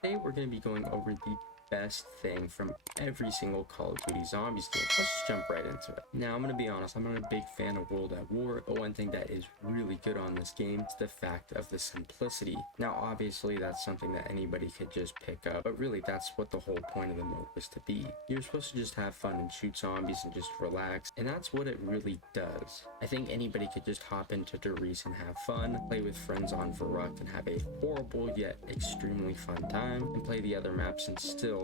Today we're going to be going over the best thing from every single Call of Duty Zombies game. Let's just jump right into it. Now, I'm going to be honest, I'm not a big fan of World at War, but one thing that is really good on this game is the fact of the simplicity. Now, obviously, that's something that anybody could just pick up, but really, that's what the whole point of the mode was to be. You're supposed to just have fun and shoot zombies and just relax, and that's what it really does. I think anybody could just hop into Doris and have fun, play with friends on Varuk and have a horrible yet extremely fun time, and play the other maps and still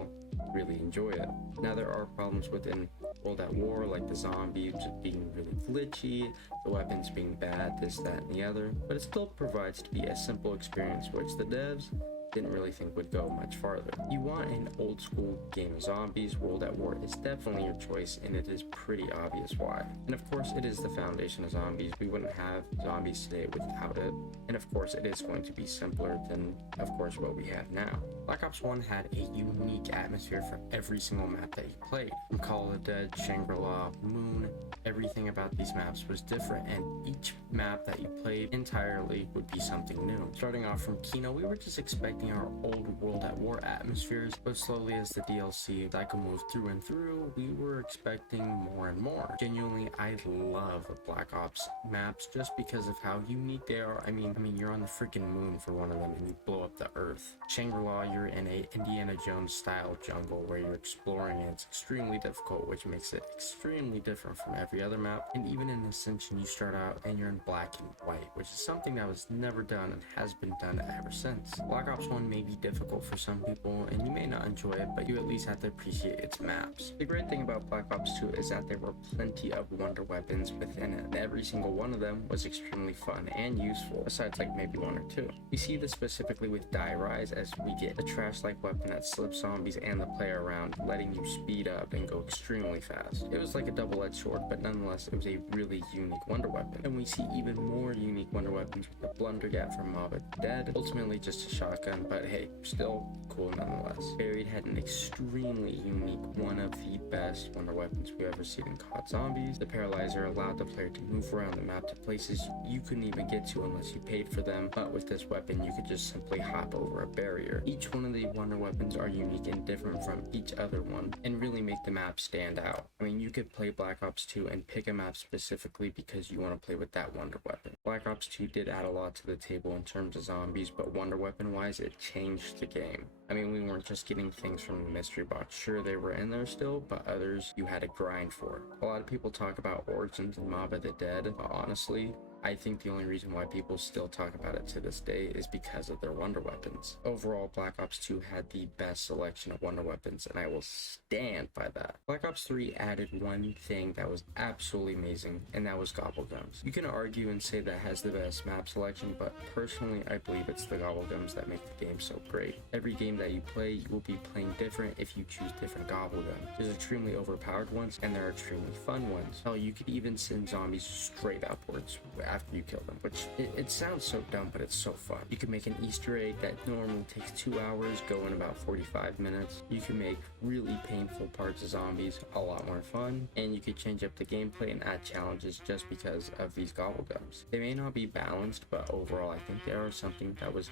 really enjoy it. Now, there are problems within World at War, like the zombies being really glitchy, the weapons being bad, this, that, and the other, but it still provides to be a simple experience which the devs didn't really think would go much farther. You want an old school game of zombies, World at War is definitely your choice, and it is pretty obvious why. And of course, it is the foundation of zombies. We wouldn't have zombies today without it. And of course, it is going to be simpler than, of course, what we have now. Black Ops 1 had a unique atmosphere for every single map that you played. From Call of the Dead, Shangri-La, Moon, everything about these maps was different, and each map that you played entirely would be something new. Starting off from Kino, we were just expecting our old World at War atmospheres, but slowly as the DLC cycle moved through and through, we were expecting more and more. Genuinely, I love Black Ops maps just because of how unique they are. I mean, you're on the freaking moon for one of them and you blow up the earth. Shangri-La, you're in a Indiana Jones style jungle where you're exploring and it's extremely difficult, which makes it extremely different from every other map. And even in Ascension, you start out and you're in black and white, which is something that was never done and has been done ever since. Black Ops 1 may be difficult for some people and you may not enjoy it, but you at least have to appreciate its maps. The great thing about Black Ops 2 is that there were plenty of wonder weapons within it, and every single one of them was extremely fun and useful, besides like maybe one or two. We see this specifically with Die Rise, as we get a trash-like weapon that slips zombies and the player around, letting you speed up and go extremely fast. It was like a double-edged sword, but nonetheless it was a really unique wonder weapon. And we see even more unique wonder weapons with the Blundergat from Mob of the Dead, ultimately just a shotgun, but hey, still cool nonetheless. Buried had an extremely unique, one of the best wonder weapons we've ever seen in COD Zombies. The Paralyzer allowed the player to move around the map to places you couldn't even get to unless you paid for them, but with this weapon you could just simply hop over a barrier. Each one of the wonder weapons are unique and different from each other one, and really make the map stand out. I mean, you could play Black Ops 2 and pick a map specifically because you want to play with that wonder weapon. Black Ops 2 did add a lot to the table in terms of zombies, but wonder weapon wise, it changed the game. I mean, we weren't just getting things from the mystery box. Sure, they were in there still, but others you had to grind for. A lot of people talk about Origins and Mob of the Dead, but honestly, I think the only reason why people still talk about it to this day is because of their wonder weapons. Overall, Black Ops 2 had the best selection of wonder weapons, and I will stand by that. Black Ops 3 added one thing that was absolutely amazing, and that was Gobble Gums. You can argue and say that has the best map selection, but personally, I believe it's the Gobble Gums that make the game so great. Every game that you play, you will be playing different if you choose different Gobble Gums. There's extremely overpowered ones, and there are extremely fun ones. Hell, you could even send zombies straight upwards after you kill them, which it sounds so dumb, but it's so fun. You can make an Easter egg that normally takes 2 hours go in about 45 minutes. You can make really painful parts of zombies a lot more fun, and you could change up the gameplay and add challenges just because of these Gobble Gums. They may not be balanced, but overall I think they are something that was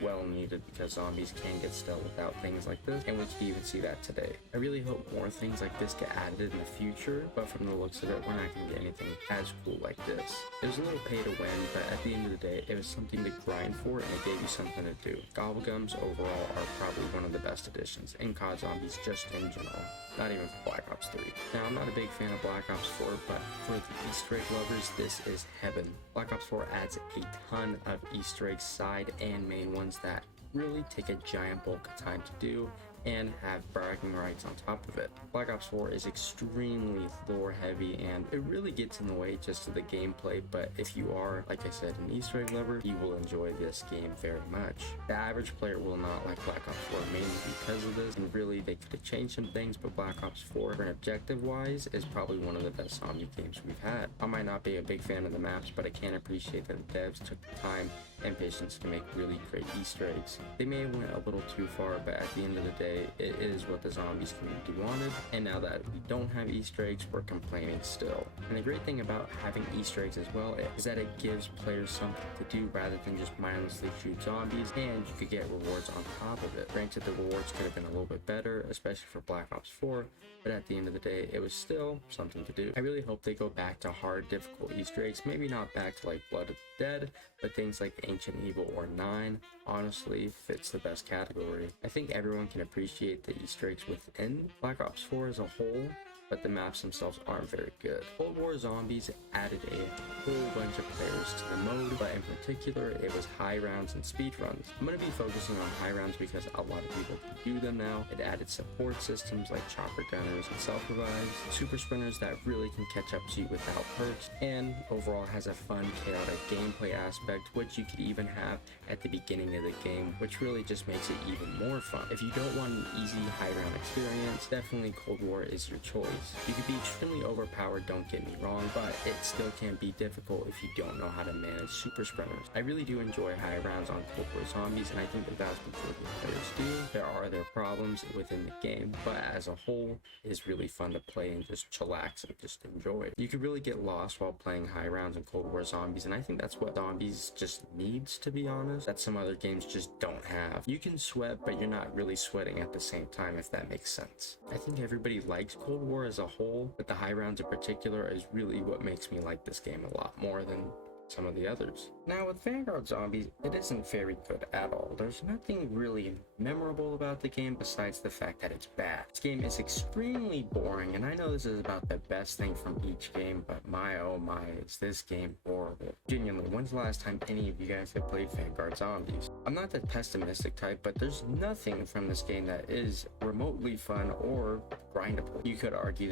well needed, because zombies can get stale without things like this, and we can even see that today. I really hope more things like this get added in the future, but from the looks of it, we're not going to get anything as cool like this. It was a little pay to win, but at the end of the day, it was something to grind for, and it gave you something to do. Gobblegums overall are probably one of the best additions in COD Zombies just in general, not even for Black Ops 3. Now, I'm not a big fan of Black Ops 4, but for the Easter egg lovers, this is heaven. Black Ops 4 adds a ton of Easter eggs, side and main ones, that really take a giant bulk of time to do and have bragging rights on top of it. Black Ops 4 is extremely lore heavy, and it really gets in the way just of the gameplay, but if you are, like I said, an Easter egg lover, you will enjoy this game very much. The average player will not like Black Ops 4 mainly because of this, and really they could have changed some things, but Black Ops 4, for an objective wise, is probably one of the best zombie games we've had. I might not be a big fan of the maps, but I can appreciate that the devs took the time and patience to make really great Easter eggs. They may have went a little too far, but at the end of the day, day, it is what the zombies community wanted, and now that we don't have Easter eggs, we're complaining still. And the great thing about having Easter eggs as well is that it gives players something to do rather than just mindlessly shoot zombies, and you could get rewards on top of it. Granted, the rewards could have been a little bit better, especially for Black Ops 4, but at the end of the day, it was still something to do. I really hope they go back to hard, difficult Easter eggs, maybe not back to like Blood of the Dead, but things like Ancient Evil or 9 honestly fits the best category. I think everyone can appreciate the Easter eggs within Black Ops 4 as a whole, but the maps themselves aren't very good. WaW Zombies added a whole bunch of players to the mode, but in particular, it was high rounds and speed runs. I'm going to be focusing on high rounds because a lot of people can do them now. It added support systems like chopper gunners and self-revives, super sprinters that really can catch up to you without perks, and overall has a fun, chaotic gameplay aspect, which you could even have at the beginning of the game, which really just makes it even more fun. If you don't want an easy high round experience, definitely Cold War is your choice. You could be extremely overpowered, don't get me wrong, but it still can be difficult if you don't know how to manage super sprinters. I really do enjoy high rounds on Cold War Zombies, and I think the vast majority of players do. There are their problems within the game, but as a whole, it is really fun to play and just chillax and just enjoy. You could really get lost while playing high rounds in Cold War Zombies, and I think that's what Zombies just needs, to be honest, that some other games just don't have. You can sweat, but you're not really sweating at the same time, if that makes sense. I think everybody likes Cold War as a whole, but the high rounds in particular is really what makes me like this game a lot more than some of the others. Now with Vanguard Zombies, it isn't very good at all. There's nothing really memorable about the game besides the fact that it's bad. This game is extremely boring, and I know this is about the best thing from each game, but my oh my, is this game horrible. Genuinely, when's the last time any of you guys have played Vanguard Zombies? I'm not the pessimistic type, but there's nothing from this game that is remotely fun or grindable. You could argue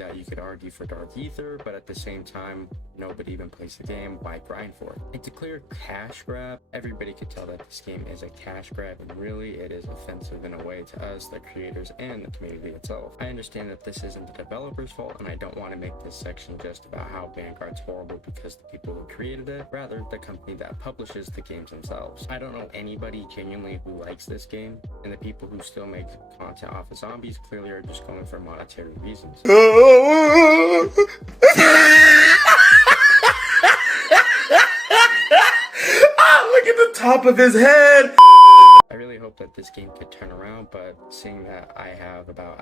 for Dark Ether, but at the same time, nobody even plays the game. Why grind for it? It's a clear cash grab. Everybody could tell that this game is a cash grab, and really it is offensive in a way to us, the creators, and the community itself. I understand that this isn't the developer's fault, and I don't want to make this section just about how Vanguard's horrible because the people who created it, rather the company that publishes the games themselves. I don't know anybody genuinely who likes this game, and the people who still make content off of zombies clearly are just going for monetary reasons. Look at the top of his head! I really hope that this game could turn around, but seeing that I have about,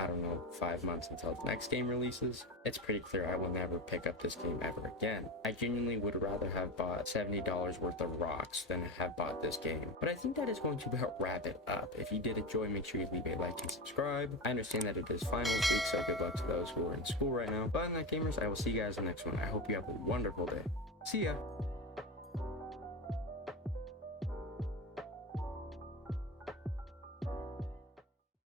5 months until the next game releases, it's pretty clear I will never pick up this game ever again. I genuinely would rather have bought $70 worth of rocks than have bought this game. But I think that is going to about wrap it up. If you did enjoy, make sure you leave a like and subscribe. I understand that it is finals week, so good luck to those who are in school right now. But on that, gamers, I will see you guys in the next one. I hope you have a wonderful day. See ya!